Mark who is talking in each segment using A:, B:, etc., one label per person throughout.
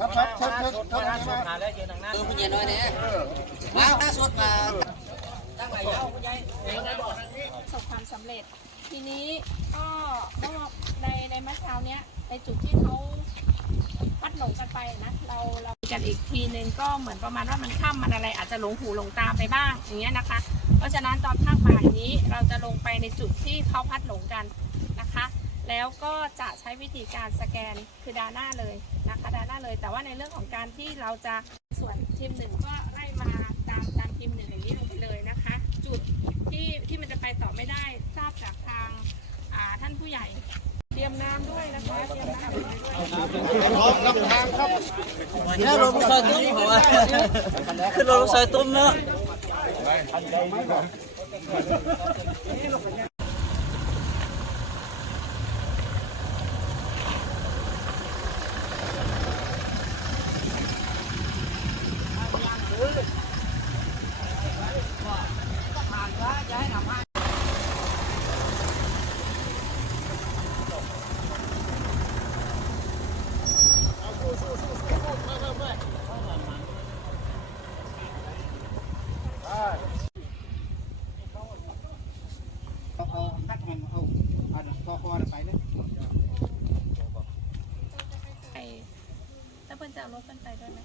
A: ครับครับเชิญเชิญเชิญ
B: ทางหน้า
C: เออผู้ใหญ่น้อยเนี่ยมาถ้าสดมาตั้งไหนเย้าผู้ใหญ่
D: ประสบความสำเร็จ ทีนี้ก็ในในเมื่อเช้าเนี้ยในจุดที่เขาพัดหลงกันไปนะเราเรากันอีกทีนึงก็เหมือนประมาณว่ามันค่ำมันอะไร อาจจะหลงหูหลงตาไปบ้างอย่างเงี้ยนะคะ เพราะฉะนั้นตอนภาคบ่ายนี้เราจะลงไปในจุดที่เขาพัดหลงกันนะคะ แล้วก็จะใช้วิธีการสแกนคือดาหน้าเลยนะคะดาหน้าเลย แต่ว่าในเรื่องของการที่เราจะส่วนทีมหนึ่งก็ไล่มาตามตามทีมหนึ่งอย่างนี้ลงไปเลยนะคะ จุดที่ที่มันจะไปต่อไม่ได้ทราบจากทางอ่าท่านผู้ใหญ่เตรียมน้ำด้วยนะคะเตรียมน้ำด้วย
A: พร้อมนำทางครับ
C: เนี่ยรถซอยตุ้มเขาว่าขึ้นรถซอยตุ้มเนาะ
D: จะเอารถขึ้นไปด้วยไหม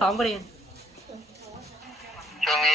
C: สองประเด็นช่วงนี้